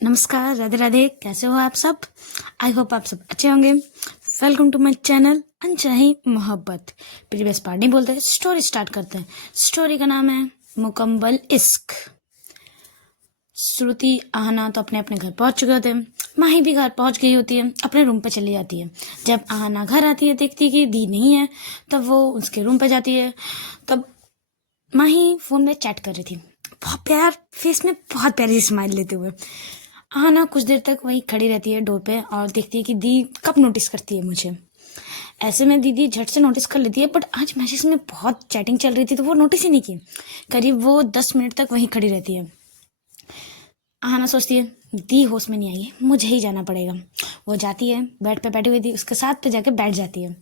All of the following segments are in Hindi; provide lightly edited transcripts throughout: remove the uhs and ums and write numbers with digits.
नमस्कार, राधे राधे। कैसे हो आप सब? आई होप आप सब अच्छे होंगे। वेलकम टू माय चैनल अनचाही मोहब्बत। प्रीवियस पार्ट नहीं बोलते, स्टोरी स्टार्ट करते हैं। स्टोरी का नाम है मुकम्मल इश्क। श्रुति आहना तो अपने अपने घर पहुंच चुके होते हैं। माही भी घर पहुंच गई होती है, अपने रूम पे चली जाती है। जब आहना घर आती है, देखती है कि दी नहीं है, तब वो उसके रूम पे जाती है। तब माही फोन में चैट कर रही थी, बहुत प्यार फेस में बहुत प्यारी स्माइल लेते हुए। आहना कुछ देर तक वहीं खड़ी रहती है डोर पे और देखती है कि दी कब नोटिस करती है मुझे। ऐसे में दीदी झट से नोटिस कर लेती है, बट आज मैसेज में बहुत चैटिंग चल रही थी तो वो नोटिस ही नहीं की। करीब वो 10 मिनट तक वहीं खड़ी रहती है। आहना सोचती है दी होश में नहीं आई है, मुझे ही जाना पड़ेगा। वो जाती है, बेड पे बैठी हुई थी उसके साथ पे जाके बैठ जाती है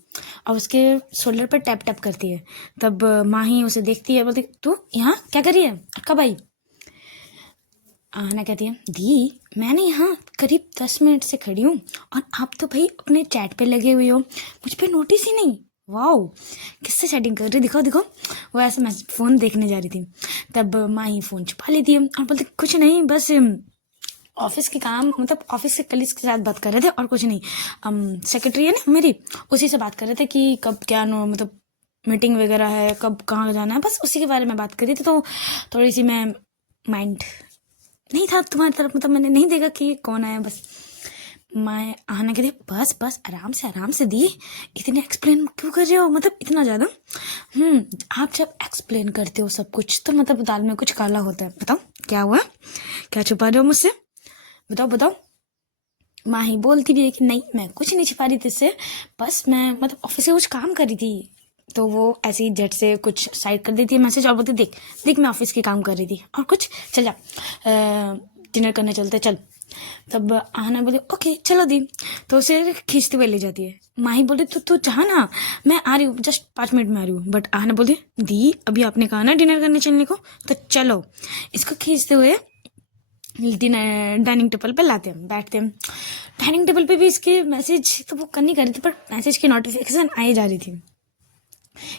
और उसके शोल्डर पे टैप टैप करती है। तब माही उसे देखती है, बोलती तू यहाँ क्या कर रही है, कब आई? आहना कहती है दी मैंने यहाँ करीब 10 मिनट से खड़ी हूँ और आप तो भाई अपने चैट पे लगे हुए हो, मुझ पे नोटिस ही नहीं। वाओ, किससे चैटिंग कर रही, दिखाओ दिखाओ। वो ऐसे मैं फ़ोन देखने जा रही थी। तब माही फ़ोन छुपा लेती है और बोलती कुछ नहीं, बस ऑफिस के काम, मतलब ऑफिस से कलीग्स के साथ बात कर रहे थे और कुछ नहीं। सेक्रेटरी है ना मेरी, उसी से बात कर रहे थे कि कब क्या मतलब मीटिंग वगैरह है, कब कहाँ जाना है, बस उसी के बारे में बात कर रही थी। तो थोड़ी सी मैं माइंड नहीं था तुम्हारी तरफ, मतलब मैंने नहीं देखा कि कौन आया। बस मैं आहना कहती बस बस आराम से दी, इतने एक्सप्लेन क्यों कर रहे हो, मतलब इतना ज़्यादा। आप जब एक्सप्लेन करते हो सब कुछ तो मतलब दाल में कुछ काला होता है। बताओ क्या हुआ, क्या छुपा रहे हो मुझसे, बताओ बताओ। माही बोलती भी है कि नहीं मैं कुछ नहीं छिपा रही थी इससे, बस मैं मतलब ऑफिस से कुछ काम कर रही थी। तो वो ऐसे ही झट से कुछ साइड कर देती है मैसेज और बोलती देख देख मैं ऑफिस के काम कर रही थी और कुछ, चल जा डिनर करने चलते चल। तब आहना बोली ओके चलो दी, तो उसे खींचते हुए ले जाती है। माही बोली तू चाह ना, मैं आ रही हूँ, जस्ट 5 मिनट में आ रही हूँ। बट आहना बोलती दी अभी आपने कहा ना डिनर करने चलने को, तो चलो। इसको खींचते हुए डाइनिंग टेबल पे लाते हैं, बैठते हैं। डाइनिंग टेबल पे भी इसके मैसेज तो वो करनी कर रही थी, पर मैसेज की नोटिफिकेशन आई जा रही थी।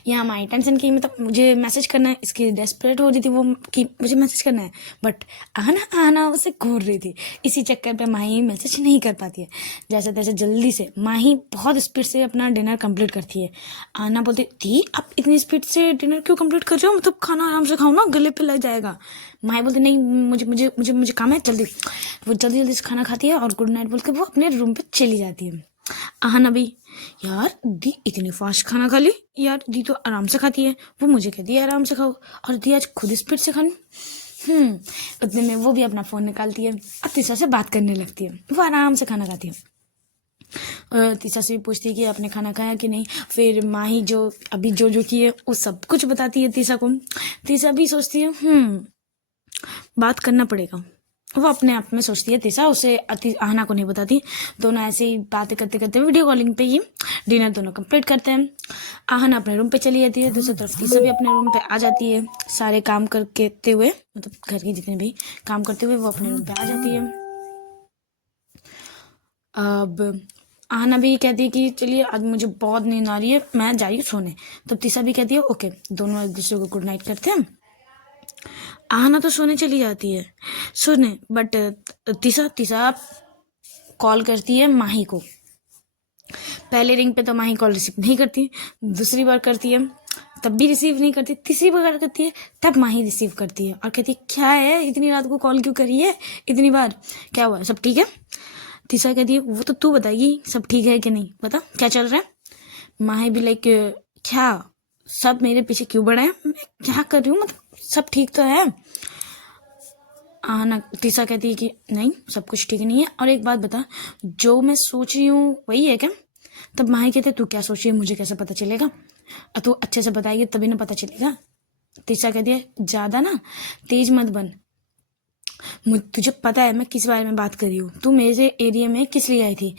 यहाँ माई टेंशन की, मतलब मुझे मैसेज करना है, इसकी डेस्परेट हो रही थी वो कि मुझे मैसेज करना है, बट आना आना उसे घूर रही थी। इसी चक्कर पे माही मैसेज नहीं कर पाती है। जैसे तैसे जल्दी से माही बहुत स्पीड से अपना डिनर कंप्लीट करती है। आना बोलती थी आप इतनी स्पीड से डिनर क्यों कंप्लीट कर रहे हो, मतलब खाना आराम से खाओ ना, गले पे लग जाएगा। माही बोलती नहीं मुझे मुझे मुझे मुझे काम है जल्दी। वो जल्दी जल्दी से खाना खाती है और गुड नाइट बोल के वो अपने रूम पे चली जाती है। आहना भी यार दी इतनी फास्ट खाना खा ली, यार दी तो आराम से खाती है, वो मुझे कहती है आराम से खाओ और दी आज खुद स्पीड से खानी। उतने में वो भी अपना फ़ोन निकालती है और तीसरा से बात करने लगती है। वो आराम से खाना खाती है और तीसरा से भी पूछती है कि आपने खाना खाया कि नहीं। फिर माही जो अभी जो की है वो सब कुछ बताती है तीसरा को। तीसरा भी सोचती है बात करना पड़ेगा। वो अपने आप में सोचती है तीसरा, उसे आहना को नहीं बताती। दोनों ऐसे ही बातें करते करते वीडियो कॉलिंग पे ही डिनर दोनों कंप्लीट करते हैं। आहना अपने रूम पे चली जाती है, दूसरी तरफ तीसरा भी अपने रूम पे आ जाती है। सारे काम करते हुए, मतलब घर के जितने भी काम करते हुए वो अपने रूम पे आ जाती है। अब आहना भी कहती है कि चलिए आज मुझे बहुत नींद आ रही है, मैं जा रही हूँ सोने। तब तीसरा भी कहती है ओके, दोनों एक दूसरे को गुड नाइट करते हैं। आहना तो सोने चली जाती है सोने, बट तीसरा कॉल करती है माही को। पहले रिंग पे तो माही कॉल रिसीव नहीं करती, दूसरी बार करती है तब भी रिसीव नहीं करती, तीसरी बार करती है तब माही रिसीव करती है और कहती है क्या है इतनी रात को कॉल क्यों करी है इतनी बार, क्या हुआ, सब ठीक है? तीसरा कहती है वो तो तू बताएगी सब ठीक है कि नहीं, बता क्या चल रहा है। माही भी लाइक क्या सब मेरे पीछे क्यों पड़े हैं, मैं क्या कर रही हूँ, मतलब सब ठीक तो है। आहना तीसरा कहती है कि नहीं सब कुछ ठीक नहीं है, और एक बात बता जो मैं सोच रही हूँ वही है क्या? तब माही कहते तू क्या सोच रही है मुझे कैसे पता चलेगा, तू अच्छे से बताएगी तभी ना पता चलेगा। तीसरा कहती है ज्यादा ना तेज मत बन, तुझे पता है मैं किस बारे में बात कर रही हूँ, तू मेरे एरिया में किस लिए आई थी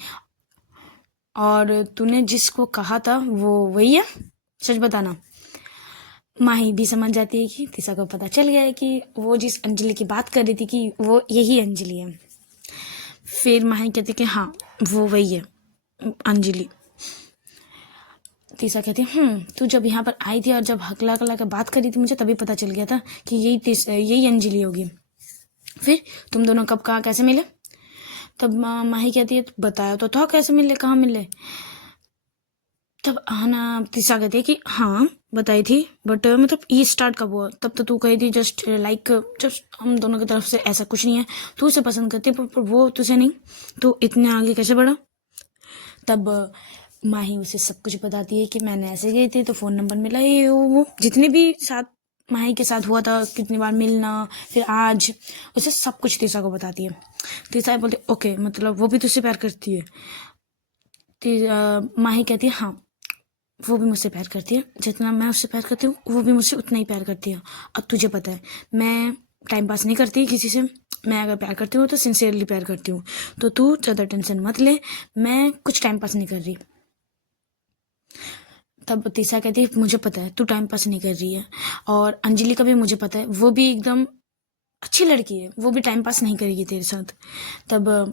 और तूने जिसको कहा था वो वही है, सच बताना। माही भी समझ जाती है कि तीसरा को पता चल गया है कि वो जिस अंजलि की बात कर रही थी कि वो यही अंजलि है। फिर माही कहती कि हाँ वो वही है अंजलि। तीसरा कहती है तू जब यहाँ पर आई थी और जब हकला हकला कर बात करी थी मुझे तभी पता चल गया था कि यही अंजलि होगी। फिर तुम दोनों कब कहाँ कैसे मिले? तब माही कहती है बताया तो था कैसे मिले, कहाँ मिले। तब आना तीसरा कहती है कि हाँ बताई थी, बट मतलब ये स्टार्ट कब हुआ, तब तो तू कही थी जस्ट लाइक जस्ट हम दोनों की तरफ से ऐसा कुछ नहीं है, तू उसे पसंद करती है पर वो तुझे नहीं, तो इतने आगे कैसे बढ़ा। तब माही उसे सब कुछ बताती है कि मैंने ऐसे गई थी तो फ़ोन नंबर मिला, ये वो जितने भी साथ माही के साथ हुआ था, कितनी बार मिलना, फिर आज, उसे सब कुछ तीसा को बताती है। तीसा बोलती ओके मतलब वो भी तुझसे प्यार करती है। माही कहती है हाँ वो भी मुझसे प्यार करती है, जितना मैं उससे प्यार करती हूँ वो भी मुझसे उतना ही प्यार करती है। अब तुझे पता है मैं टाइम पास नहीं करती किसी से, मैं अगर प्यार करती हूँ तो सिंसियरली प्यार करती हूँ, तो तू ज़्यादा टेंशन मत ले, मैं कुछ टाइम पास नहीं कर रही। तब तीसा कहती है मुझे पता है तू टाइम पास नहीं कर रही है, और अंजलि का भी मुझे पता है, वो भी एकदम अच्छी लड़की है, वो भी टाइम पास नहीं करेगी तेरे साथ। तब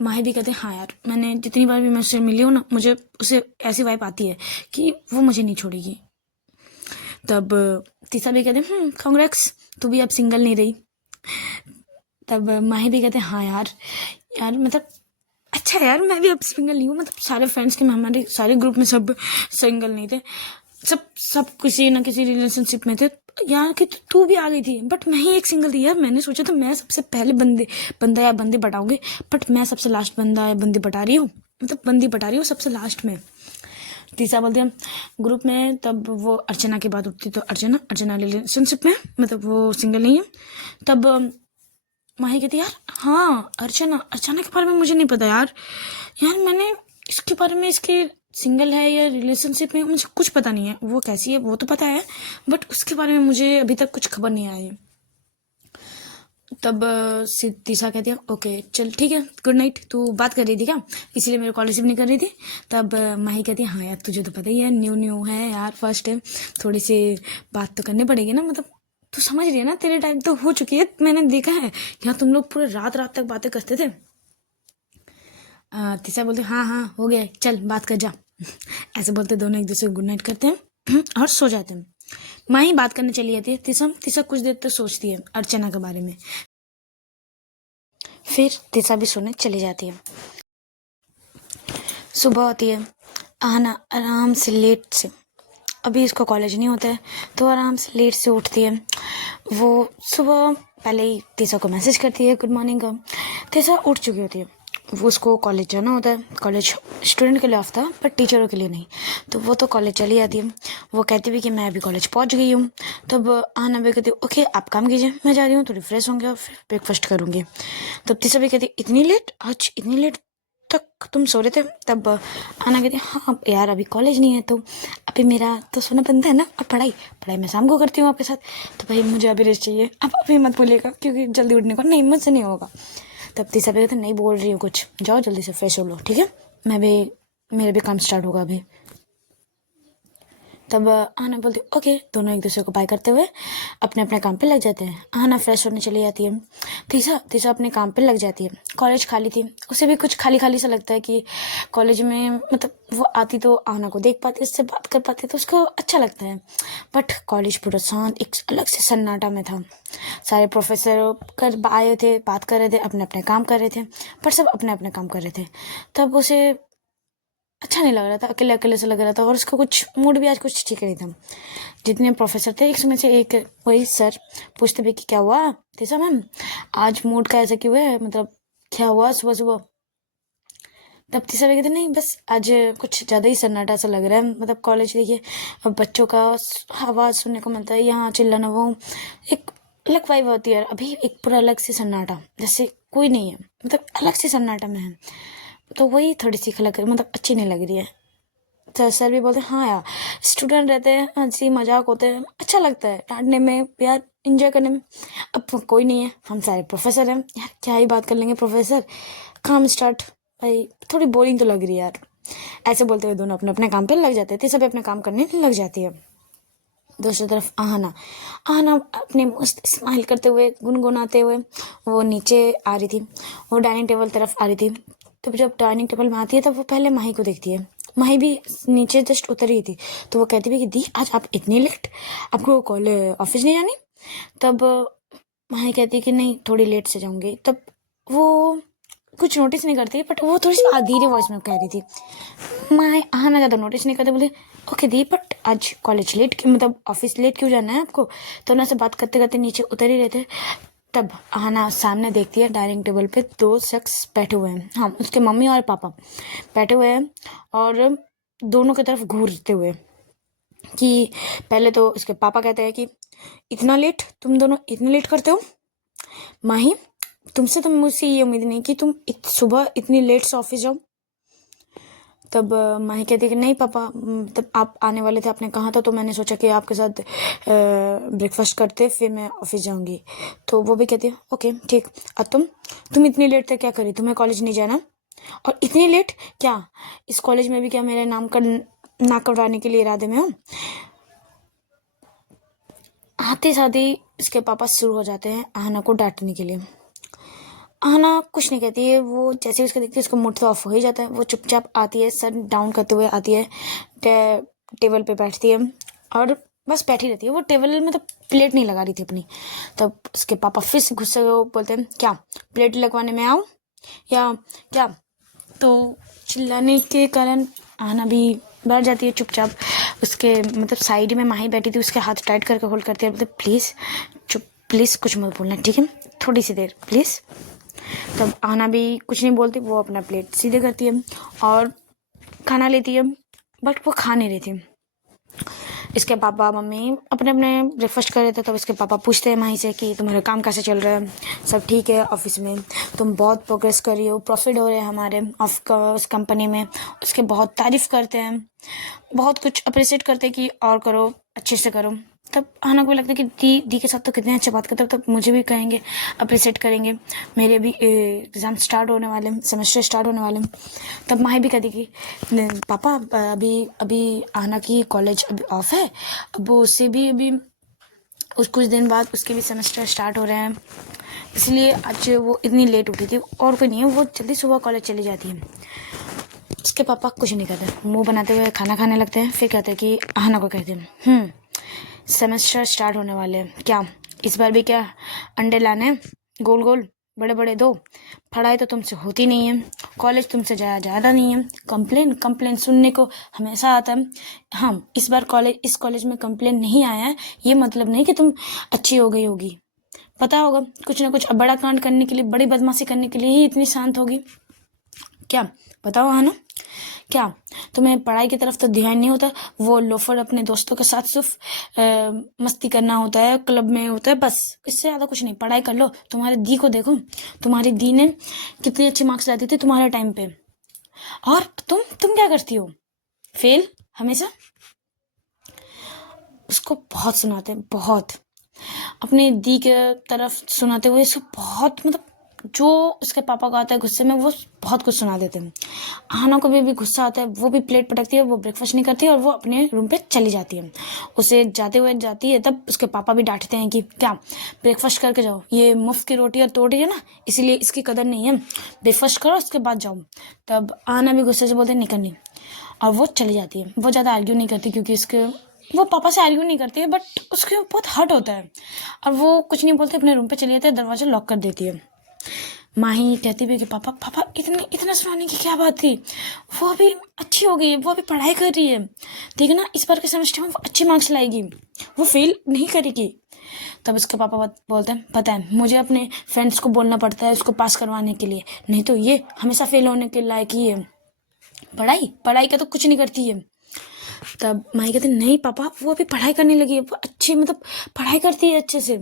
माही भी कहते हैं हाँ यार मैंने जितनी बार भी मैं उससे मिली हूँ ना, मुझे उसे ऐसी वाइब आती है कि वो मुझे नहीं छोड़ेगी। तब तीसा भी कहते हैं कांग्रेस तू भी अब सिंगल नहीं रही। तब माही भी कहते हैं हाँ यार यार मतलब अच्छा यार मैं भी अब सिंगल नहीं हूँ, मतलब सारे फ्रेंड्स के हमारे सारे ग्रुप में सब सिंगल नहीं थे, सब सब किसी ना किसी रिलेशनशिप में थे यार, कि तू भी आ गई थी, बट मैं ही एक सिंगल थी यार। मैंने सोचा था मैं सबसे पहले बंदा या बंदे पटाऊंगी, बट मैं सबसे लास्ट बंदा या बंदी पटा रही हूँ, मतलब बंदी पटा रही हूँ सबसे लास्ट में। तीसरा बोलते हैं ग्रुप में। तब वो अर्चना की बात उठती तो अर्चना रिलेशनशिप में, मतलब वो सिंगल नहीं है। तब माही कहती यार हाँ अर्चना अर्चना के बारे में मुझे नहीं पता यार, यार मैंने इसके बारे में, इसके सिंगल है या रिलेशनशिप में मुझे कुछ पता नहीं है, वो कैसी है वो तो पता है, बट उसके बारे में मुझे अभी तक कुछ खबर नहीं आई। तब तीसा कहती है ओके चल ठीक है गुड नाइट, तू बात कर रही थी क्या, इसीलिए मेरे कॉलेज भी नहीं कर रही थी। तब माही कहती है हाँ यार तुझे तो पता ही है न्यू न्यू है यार, फर्स्ट है, थोड़ी सी बात तो करनी पड़ेगी ना, मतलब तू समझ रही है ना, तेरे टाइम तो हो चुकी है, मैंने देखा है यहाँ तुम लोग पूरे रात रात तक बातें करते थे। तीसरा बोलते हाँ हाँ हो गया चल बात कर जा। ऐसे बोलते दोनों एक दूसरे को गुड नाइट करते हैं और सो जाते हैं। माही बात करने चली जाती है, तीसरा कुछ देर तक सोचती है अर्चना के बारे में, फिर तीसरा भी सोने चली जाती है। सुबह होती है, आना आराम से लेट से, अभी इसको कॉलेज नहीं होता है तो आराम से लेट से उठती है। वो सुबह पहले ही तीसरा को मैसेज करती है गुड मॉर्निंग का, तीसरा उठ चुकी होती है, वो उसको कॉलेज जाना होता है, कॉलेज स्टूडेंट के लिए ऑफ था पर टीचरों के लिए नहीं, तो वो तो कॉलेज चली जाती है। वो कहती भी कि मैं अभी कॉलेज पहुंच गई हूँ। तब आना भी कहती ओके आप काम कीजिए मैं जा रही हूँ, थोड़ी फ्रेश होंगे और फिर ब्रेकफास्ट करूँगी। तब तीसरा भी कहती इतनी लेट, आज इतनी लेट तक तुम सो रहे थे। तब आना कहती हाँ यार अभी कॉलेज नहीं है तो अभी मेरा तो सोना बनता है ना, और पढ़ाई पढ़ाई मैं शाम को करती हूँ आपके साथ, तो भाई मुझे अभी रेस्ट चाहिए, अब अभी मत बोलिएगा क्योंकि जल्दी उठने को नहीं मुझसे नहीं होगा। तब तीसरा भी कहते नहीं बोल रही हूँ कुछ, जाओ जल्दी से फ्रेश हो लो ठीक है, मैं भी मेरा भी काम स्टार्ट होगा अभी। तब आना बोलती ओके, दोनों एक दूसरे को बाय करते हुए अपने अपने काम पे लग जाते हैं। आना फ्रेश होने चली जाती है, तीसरा अपने काम पे लग जाती है। कॉलेज खाली थी, उसे भी कुछ खाली खाली सा लगता है कि कॉलेज में मतलब वो आती तो आना को देख पाती, उससे बात कर पाती तो उसको अच्छा लगता है, बट कॉलेज पूरा शांत एक अलग से सन्नाटा में था। सारे प्रोफेसर कर आए थे, बात कर रहे थे, अपने अपने काम कर रहे थे, पर सब अपने अपने काम कर रहे थे। तब उसे अच्छा नहीं लग रहा था, अकेले अकेले से लग रहा था, और उसका कुछ मूड भी आज कुछ ठीक नहीं था। जितने प्रोफेसर थे एक में से एक वही सर पूछते भी कि क्या हुआ तीसा मैम, आज मूड का ऐसा क्यों है, मतलब क्या हुआ सुबह सुबह। तब तीसरा भी कहते नहीं बस आज कुछ ज़्यादा ही सन्नाटा सा लग रहा है, मतलब कॉलेज देखिए अब बच्चों का आवाज़ सुनने को मिलता है, यहाँ चिल्लाना वो एक अलग वाइब होती है, अभी एक पूरा अलग से सन्नाटा जैसे कोई नहीं है, मतलब अलग से सन्नाटा में है, तो वही थोड़ी सी खलक मतलब अच्छी नहीं लग रही है। तो सर भी बोलते हैं हाँ यार स्टूडेंट रहते हैं, हंसी मजाक होते हैं, अच्छा लगता है डांटने में यार, इंजॉय करने में। अब कोई नहीं है, हम सारे प्रोफेसर हैं यार, क्या ही बात कर लेंगे प्रोफेसर, काम स्टार्ट, भाई थोड़ी बोरिंग तो लग रही है यार। ऐसे बोलते हुए दोनों अपने अपने काम पे लग जाते थे, सभी अपने काम करने लग जाती है। दूसरी तरफ आना अपने मस्त स्माइल करते हुए गुनगुनाते हुए वो नीचे आ रही थी, वो डाइनिंग टेबल तरफ आ रही थी। तब जब डाइनिंग टेबल में आती है तब वो पहले माही को देखती है, माही भी नीचे जस्ट उतर रही थी, तो वो कहती है कि दी आज आप इतनी लेट, आपको कॉलेज ऑफिस नहीं जानी। तब माही कहती है कि नहीं थोड़ी लेट से जाऊंगी। तब वो कुछ नोटिस नहीं करती, बट वो थोड़ी सी धीरे वॉइस में कह रही थी। मैं आना ज़्यादा नोटिस नहीं करते, बोले ओके दी, बट आज कॉलेज लेट, मतलब ऑफिस लेट क्यों जाना है आपको? तो उनसे बात करते करते नीचे उतर ही रहे थे, तब आना सामने देखती है डाइनिंग टेबल पे 2 शख्स बैठे हुए हैं। हाँ, उसके मम्मी और पापा बैठे हुए हैं और दोनों की तरफ घूरते हुए कि पहले तो उसके पापा कहते हैं कि इतना लेट, तुम दोनों इतना लेट करते हो? माही, तुमसे तो मुझसे ये उम्मीद नहीं कि तुम सुबह इतनी लेट से ऑफिस जाओ। तब माही कहती कि नहीं पापा, तब आप आने वाले थे, आपने कहा था, तो मैंने सोचा कि आपके साथ ब्रेकफास्ट करते फिर मैं ऑफिस जाऊंगी। तो वो भी कहती है ओके ठीक। अब तुम इतनी लेट तक क्या करी? तुम्हें कॉलेज नहीं जाना? और इतनी लेट क्या, इस कॉलेज में भी क्या मेरे नाम का नाक कटवाने के लिए इरादे में हो? आते साथ ही इसके पापा शुरू हो जाते हैं आहना को डांटने के लिए। आहना कुछ नहीं कहती है, वो जैसे उसको देखती है उसको मूड तो ऑफ हो ही जाता है। वो चुपचाप आती है, सर डाउन करते हुए आती है, टेबल पे बैठती है और बस बैठी रहती है। वो टेबल में तो प्लेट नहीं लगा रही थी अपनी। तब उसके पापा फिर से गुस्से में बोलते हैं क्या प्लेट लगवाने में आऊँ या क्या? तो चिल्लाने के कारण आहना भी बैठ जाती है चुपचाप। उसके मतलब साइड में माही बैठी थी, उसके हाथ टाइट करके होल्ड करती है, बोलते प्लीज़ चुप, प्लीज़ कुछ मत बोलना, ठीक है, थोड़ी सी देर प्लीज़। तब आहना भी कुछ नहीं बोलती, वो अपना प्लेट सीधे करती है और खाना लेती है, बट वो खा नहीं रही थी। इसके पापा मम्मी अपने अपने ब्रेकफास्ट कर रहे थे। तब इसके पापा पूछते हैं माही से कि तुम्हारा काम कैसे चल रहा है, सब ठीक है ऑफिस में, तुम बहुत प्रोग्रेस कर रही हो, प्रॉफिट हो रहे हैं हमारे उस कंपनी में। उसके बहुत तारीफ़ करते हैं, बहुत कुछ अप्रिशिएट करते हैं कि और करो, अच्छे से करो। तब आहना को लगता है कि दी के साथ तो कितने अच्छे बात करते हैं, तब मुझे भी कहेंगे, अप्रिशिएट करेंगे। मेरे अभी एग्ज़ाम स्टार्ट होने वाले हैं, सेमेस्टर स्टार्ट होने वाले हैं। तब माही भी कहती कि पापा अभी अभी आहना की कॉलेज अभी ऑफ है, अब वो उससे भी अभी कुछ दिन बाद उसके भी सेमेस्टर स्टार्ट हो रहे हैं, इसलिए आज वो इतनी लेट उठी थी। और कोई नहीं है, वो जल्दी सुबह कॉलेज चली जाती है। उसके पापा कुछ नहीं करते, मुंह बनाते हुए खाना खाने लगते हैं। फिर कहते हैं कि आहना को कहते हैं सेमेस्टर स्टार्ट होने वाले हैं, क्या इस बार भी क्या अंडे लाने हैं, गोल गोल बड़े बड़े दो? पढ़ाई तो तुमसे होती नहीं है, कॉलेज तुमसे ज़्यादा नहीं है, कंप्लेन सुनने को हमेशा आता है। हाँ, इस बार इस कॉलेज में कंप्लेन नहीं आया है, ये मतलब नहीं कि तुम अच्छी हो गई होगी। पता होगा कुछ ना कुछ बड़ा कांड करने के लिए, बड़ी बदमाशी करने के लिए ही इतनी शांत होगी क्या? बताओ है ना, क्या तुम्हें पढ़ाई की तरफ तो ध्यान नहीं होता? वो लोफर अपने दोस्तों के साथ सिर्फ मस्ती करना होता है, क्लब में होता है, बस इससे ज़्यादा कुछ नहीं। पढ़ाई कर लो। तुम्हारे दी को देखो, तुम्हारी दी ने कितने अच्छे मार्क्स लाती थी तुम्हारे टाइम पे, और तुम क्या करती हो? फेल हमेशा। उसको बहुत सुनाते हैं, बहुत अपनी दी के तरफ सुनाते हुए उसको बहुत, मतलब जो उसके पापा को आता है गुस्से में, वो बहुत कुछ सुना देते हैं। आहना को भी गुस्सा आता है, वो भी प्लेट पटकती है, वो ब्रेकफास्ट नहीं करती और वो अपने रूम पे चली जाती है। उसे जाते हुए जाती है, तब उसके पापा भी डांटते हैं कि क्या ब्रेकफास्ट करके जाओ, ये मुफ्त की रोटी और तोड़ी है ना, इसीलिए इसकी कदर नहीं है, ब्रेकफास्ट करो उसके बाद जाओ। तब आहना भी गुस्से से बोलते नहीं करनी, और वो चली जाती है। वो ज़्यादा आर्ग्यू नहीं करती, क्योंकि वो पापा से आर्ग्यू नहीं करती है, बट उसके बहुत हर्ट होता है और वो कुछ नहीं बोलते, अपने रूम पे चली जाती है, दरवाजा लॉक कर देती है। माही कहती भी कि पापा इतना सुनाने की क्या बात थी, वो अभी अच्छी हो गई है, वो अभी पढ़ाई कर रही है, ठीक है ना, इस बार के सेमेस्टर में वो अच्छे मार्क्स लाएगी, वो फेल नहीं करेगी। तब उसके पापा बोलते हैं पता है मुझे अपने फ्रेंड्स को बोलना पड़ता है उसको पास करवाने के लिए, नहीं तो ये हमेशा फेल होने के लायक ही है, पढ़ाई का तो कुछ नहीं करती है। तब माही कहते नहीं पापा, वो अभी पढ़ाई करने लगी है, वो अच्छी, मतलब पढ़ाई करती है अच्छे से,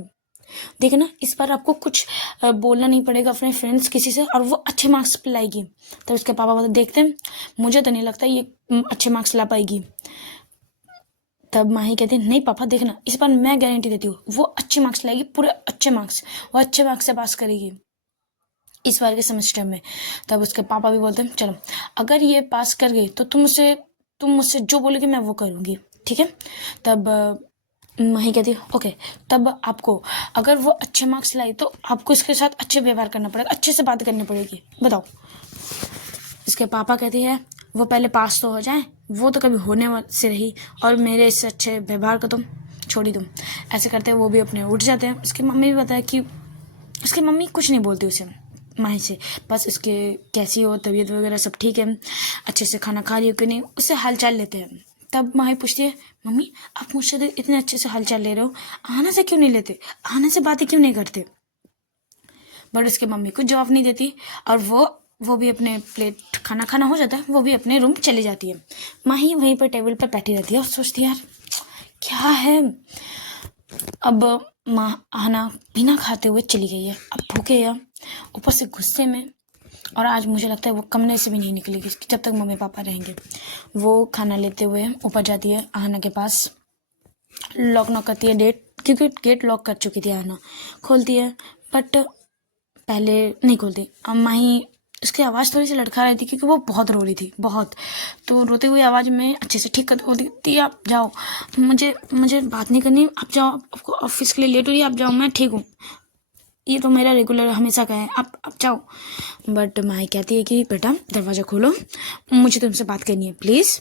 देखना इस बार आपको कुछ बोलना नहीं पड़ेगा अपने फ्रेंड्स किसी से, और वो अच्छे मार्क्स लाएगी। तब उसके पापा बोलते देखते हैं, मुझे तो नहीं लगता ये अच्छे मार्क्स ला पाएगी। तब माही कहती नहीं पापा देखना, इस बार मैं गारंटी देती हूँ, वो अच्छे मार्क्स लाएगी, पूरे अच्छे मार्क्स, वो अच्छे मार्क्स से पास करेगी इस बार के सेमेस्टर में। तब उसके पापा भी बोलते हैं चलो अगर ये पास कर गई तो तुम मुझसे जो बोलोगे मैं वो करूँगी, ठीक है। तब माही कहती ओके, तब आपको अगर वो अच्छे मार्क्स लाई तो आपको इसके साथ अच्छे व्यवहार करना पड़ेगा, अच्छे से बात करनी पड़ेगी, बताओ। इसके पापा कहती है वो पहले पास तो हो जाए, वो तो कभी होने से रही, और मेरे इससे अच्छे व्यवहार को तुम छोड़ी तुम। ऐसे करते हैं वो भी अपने उठ जाते हैं। उसकी मम्मी भी बताया कि उसकी मम्मी कुछ नहीं बोलती उसे, माही से, बस इसके कैसी हो तबीयत वगैरह, सब ठीक है, अच्छे से खाना खा रही हो कि नहीं, उससे हालचाल लेते हैं। तब माही पूछती है, मम्मी आप मुझसे इतने अच्छे से हालचाल ले रहे हो, आना से क्यों नहीं लेते, आना से बातें क्यों नहीं करते। बट उसके मम्मी कुछ जवाब नहीं देती, और वो भी अपने प्लेट खाना खाना हो जाता है, वो भी अपने रूम चली जाती है। माही वहीं पर टेबल पर बैठी रहती है और सोचती है, यार क्या है। अब माँ आना बिना खाते हुए चली गई है, अब भूखे है, ऊपर से गुस्से में, और आज मुझे लगता है वो कमरे से भी नहीं निकलेगी जब तक मम्मी पापा रहेंगे। वो खाना लेते हुए ऊपर जाती है आना के पास, लॉक नॉक करती है, क्योंकि गेट लॉक कर चुकी थी आना, खोलती है बट पहले नहीं खोलती। अम्मा ही उसकी आवाज़ थोड़ी सी लड़खा रही थी क्योंकि वो बहुत रो रही थी, बहुत। तो रोते हुए आवाज़ में अच्छे से ठीक कर बोलती, आप जाओ, मुझे बात नहीं करनी, आप जाओ, आपको ऑफिस के लिए लेट हो रही है, आप जाओ, मैं ठीक हूँ, ये तो मेरा रेगुलर हमेशा का है, आप जाओ। बट माई कहती है कि बेटा दरवाज़ा खोलो, मुझे तुमसे बात करनी है प्लीज़।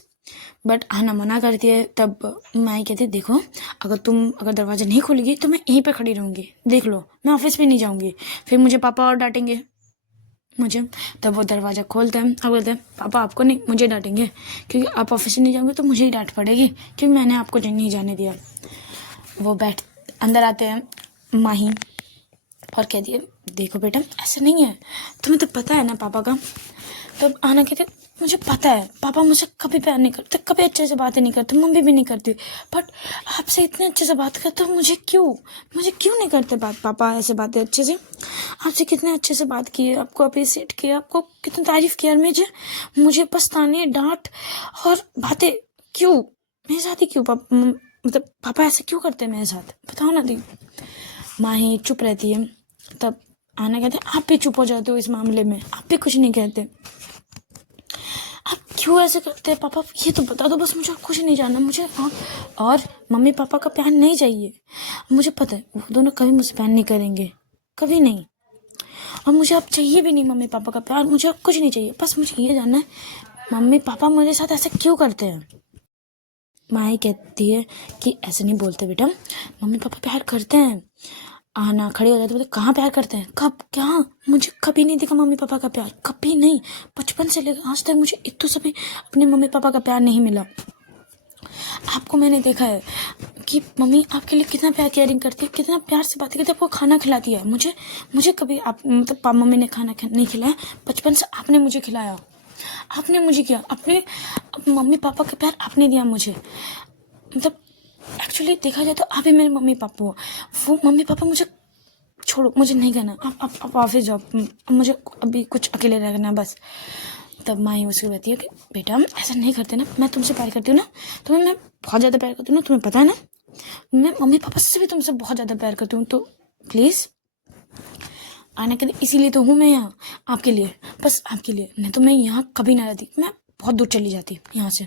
बट आना मना करती है। तब माई कहती है, देखो अगर दरवाज़ा नहीं खोलेगी तो मैं यहीं पे खड़ी रहूँगी, देख लो, मैं ऑफिस भी नहीं जाऊँगी, फिर मुझे पापा और डांटेंगे मुझे। तब वो दरवाज़ा खोलते हैं और बोलते हैं, पापा आपको नहीं, मुझे डांटेंगे, क्योंकि आप ऑफिस नहीं जाओगे तो मुझे ही डांट पड़ेगी, क्योंकि मैंने आपको नहीं जाने दिया। वो अंदर आते हैं माही और कहती है, देखो बेटा ऐसा नहीं है, तुम्हें तो पता है ना पापा का। तब आना कहते, मुझे पता है पापा मुझे कभी प्यार नहीं करते, कभी अच्छे से बातें नहीं करते, मम्मी भी नहीं करती, बट आपसे इतने अच्छे से बात करते हो, मुझे क्यों नहीं करते बात पापा ऐसे बातें अच्छे से। आपसे कितने अच्छे से बात की है, आपको अप्रिशिएट किया, आपको कितनी तारीफ किया, मुझे बस ताने डांट और बातें क्यों, मेरे साथ ही क्यों मतलब पापा ऐसे क्यों करते हैं मेरे साथ, बताओ ना दी। माही चुप रहती है। तब आना कहते, आप भी चुप हो जाते हो इस मामले में, आप भी कुछ नहीं कहते, आप क्यों ऐसे करते हैं पापा, ये तो बता दो बस, मुझे कुछ नहीं जानना, मुझे और मम्मी पापा का प्यार नहीं चाहिए, मुझे पता है वो दोनों कभी मुझसे प्यार नहीं करेंगे, कभी नहीं, और मुझे अब चाहिए भी नहीं मम्मी पापा का प्यार, मुझे अब कुछ नहीं चाहिए, बस मुझे ये जानना है मम्मी पापा मेरे साथ ऐसे क्यों करते हैं। माई कहती है कि ऐसे नहीं बोलते बेटा, मम्मी पापा प्यार करते हैं। आना खड़े हो जाते, बोलते कहाँ प्यार करते हैं, कब, क्या, मुझे कभी नहीं दिखा मम्मी पापा का प्यार, कभी नहीं, बचपन से लेकर आज तक मुझे इतने से भी अपने मम्मी पापा का प्यार नहीं मिला। आपको मैंने देखा है कि मम्मी आपके लिए कितना प्यार केयरिंग करती है, कितना प्यार से बातें करती है, आपको खाना खिलाती है, मुझे कभी आप मतलब मम्मी ने खाना नहीं खिलाया, बचपन से आपने मुझे खिलाया, आपने मुझे किया, अपने मम्मी पापा का प्यार आपने दिया मुझे, मतलब एक्चुअली देखा जाए तो आप ही मेरे मम्मी पापा हो। वो मम्मी पापा मुझे छोड़ो, मुझे नहीं कहना, आप ऑफिस जाओ, मुझे अभी कुछ अकेले रहना बस। तब माँ ही उसको कहती है कि बेटा हम ऐसा नहीं करते ना, मैं तुमसे प्यार करती हूँ ना, तुम्हें मैं बहुत ज़्यादा प्यार करती हूँ ना, तुम्हें पता है ना, मैं मम्मी पापा से भी तुमसे बहुत ज़्यादा प्यार करती हूँ, तो प्लीज़ आना कहते, इसीलिए तो हूँ मैं यहाँ आपके लिए, बस आपके लिए, नहीं तो मैं यहाँ कभी ना रहती, मैं बहुत दूर चली जाती यहाँ से,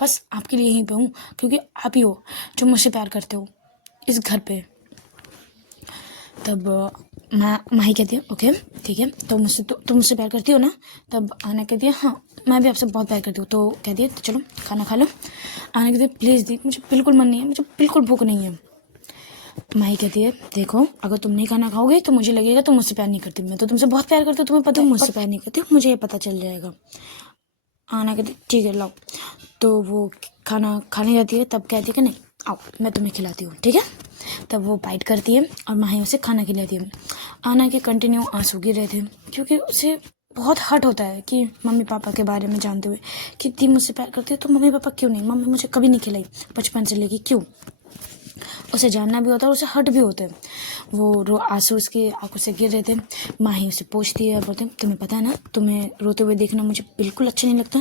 बस आपके लिए यहीं पे हूँ, क्योंकि आप ही हो जो मुझसे प्यार करते हो इस घर पे। तब माही कहती है, ओके ठीक है, तो तुम मुझसे प्यार करती हो ना। तब आना कहती है, हाँ मैं भी आपसे बहुत प्यार करती हूँ। तो कहती है, तो चलो खाना खा लो। आना कहती है, प्लीज़ दी, मुझे बिल्कुल मन नहीं है, मुझे बिल्कुल भूख नहीं है। माही कहती है, देखो अगर तुम नहीं खाना खाओगे तो मुझे लगेगा तुम मुझसे प्यार नहीं करती, मैं तो तुमसे बहुत प्यार करती हूँ, तुम्हें पता है, मुझसे प्यार नहीं करती, मुझे ये पता चल जाएगा। आना कहती ठीक है लाओ। तो वो खाना खाने जाती है। तब कहती है कि नहीं आओ मैं तुम्हें खिलाती हूँ, ठीक है। तब वो बाइट करती है और माही उसे खाना खिलाती है। आना के कंटिन्यू आंसू गिर रहे थे, क्योंकि उसे बहुत हर्ट होता है कि मम्मी पापा के बारे में जानते हुए कि दी मुझसे प्यार करती है तो मम्मी पापा क्यों नहीं, मम्मी मुझे कभी नहीं खिलाई बचपन से लेके, क्यों। उसे जानना भी होता है और उसे हर्ट भी होते हैं। वो आंसू उसकी आंखों से गिर रहे थे। माही उसे पूछती है, बोलते तुम्हें पता है ना, तुम्हें रोते हुए देखना मुझे बिल्कुल अच्छा नहीं लगता,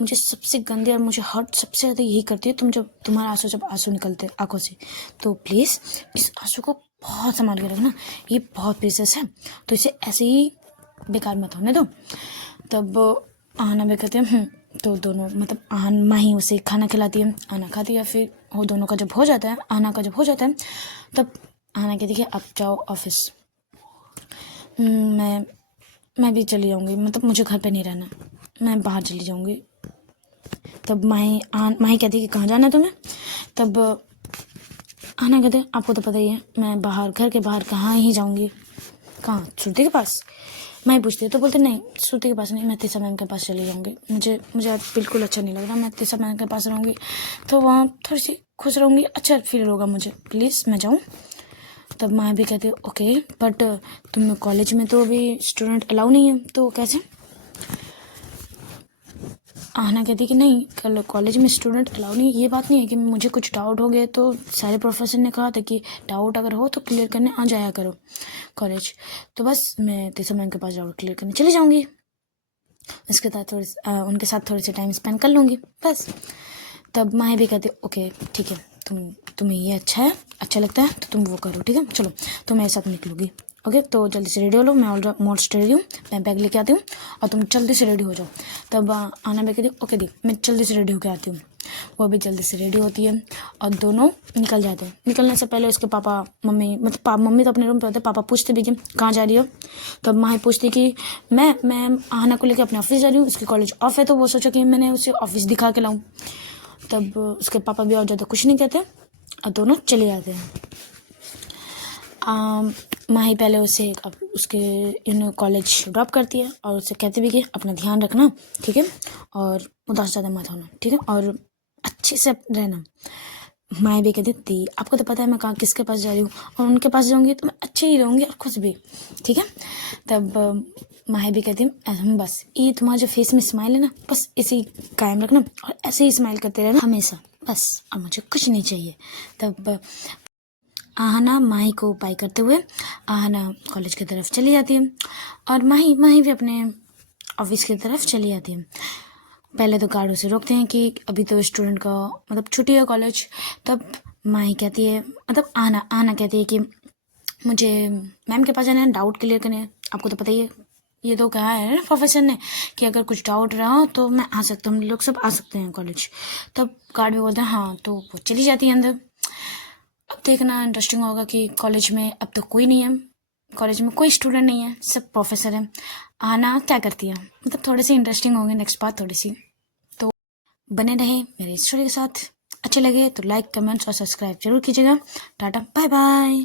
मुझे सबसे गंदे और मुझे हर्ट सबसे ज़्यादा यही करती है तुम्हारा आंसू निकलते आंखों से, तो प्लीज़ इस आंसू को बहुत संभाल के रखना, ये बहुत प्रीशियस है, तो इसे ऐसे ही बेकार मत होने दो। तब आना भी कहते हैं तो दोनों मतलब माही उसे खाना खिलाती है, आना खाती है। फिर वो दोनों का जब हो जाता है, आना का जब हो जाता है, तब आना कहती है अब जाओ ऑफिस, मैं भी चली जाऊँगी, मतलब मुझे घर पे नहीं रहना, मैं बाहर चली जाऊँगी। तब माही कहती है कि कहाँ जाना है तुम्हें। तब आना कहते हैं आपको तो पता ही है, मैं बाहर घर के बाहर कहाँ ही जाऊँगी, कहाँ, श्रुति के पास। माही पूछती है तो बोलते नहीं श्रुति के पास नहीं, मैं तीसरा मैम के पास चली जाऊँगी, मुझे आज बिल्कुल अच्छा नहीं लग रहा, मैं तीसरा मैम के पास रहूँगी तो वहाँ थोड़ी सी खुश रहूँगी, अच्छा फील होगा मुझे, प्लीज़ मैं जाऊँ। तब माही भी कहती है ओके बट तुम कॉलेज में तो अभी स्टूडेंट अलाउ नहीं है, तो कैसे? आहना कहती कि नहीं कल कॉलेज में स्टूडेंट अलाउ नहीं, ये बात नहीं है कि मुझे कुछ डाउट हो गया तो सारे प्रोफेसर ने कहा था कि डाउट अगर हो तो क्लियर करने आ जाया करो कॉलेज, तो बस मैं तीसरा मैम के पास डाउट क्लियर करने चली जाऊँगी, उसके साथ उनके साथ थोड़ी सी टाइम स्पेंड कर लूँगी बस। तब माही भी कहती ओके ठीक है, तुम्हें ये अच्छा लगता है तो तुम वो करो, ठीक है चलो तो मैं साथ निकलूँगी। ओके तो जल्दी से रेडी हो लो, मैं ऑलमोस्ट रेडी हूँ, मैं बैग लेके आती हूँ और तुम जल्दी से रेडी हो जाओ। तब आना भी कहती ओके दी मैं जल्दी से रेडी होकर आती हूँ। वो भी जल्दी से रेडी होती है और दोनों निकल जाते हैं। निकलने से पहले उसके पापा मम्मी मम्मी तो अपने रूम पे होते, पापा पूछते भी कि कहाँ जा रही हो। तब माही पूछती कि मैं आहना को लेकर अपने ऑफिस जा रही हूँ, उसकी कॉलेज ऑफ है तो वो सोचा कि मैंने उसे ऑफिस दिखा के लाऊँ। तब उसके पापा भी और ज़्यादा कुछ नहीं कहते और दोनों चले जाते हैं। माही पहले उसे उसके कॉलेज ड्रॉप करती है और उसे कहती भी कि अपना ध्यान रखना, ठीक है, और उदास ज़्यादा मत होना, ठीक है, और अच्छे से रहना। माही भी कहती थी आपको तो पता है मैं कहाँ किसके पास जा रही हूँ और उनके पास जाऊँगी तो मैं अच्छी ही रहूँगी और खुश भी, ठीक है। तब माही भी कहती बस ये तुम्हारा जो फेस में स्माइल है ना बस इसे कायम रखना और ऐसे ही स्माइल करते रहना हमेशा, बस और मुझे कुछ नहीं चाहिए। तब आहना माही को बाय करते हुए आहना कॉलेज की तरफ चली जाती है और माही भी अपने ऑफिस की तरफ चली जाती है। पहले तो गार्ड उसे रोकते हैं कि अभी तो स्टूडेंट का मतलब छुट्टी है कॉलेज। तब माही कहती है मतलब आहना कहती है कि मुझे मैम के पास जाना है, डाउट क्लियर करने हैं। आपको तो पता ही है ये तो कहा है ना प्रोफेसर ने कि अगर कुछ डाउट रहा तो मैं आ सकता हूँ, हम लोग सब आ सकते हैं कॉलेज। तब गार्ड भी बोलते हैं हाँ, तो वो चली जाती है अंदर। अब देखना इंटरेस्टिंग होगा कि कॉलेज में अब तो कोई नहीं है, कॉलेज में कोई स्टूडेंट नहीं है, सब प्रोफेसर है। आहना क्या करती है, मतलब थोड़ी सी इंटरेस्टिंग होंगे नेक्स्ट पार्ट थोड़ी सी। तो बने रहे मेरे स्टोरी के साथ, अच्छे लगे तो लाइक कमेंट्स और सब्सक्राइब जरूर कीजिएगा। Tata bye bye.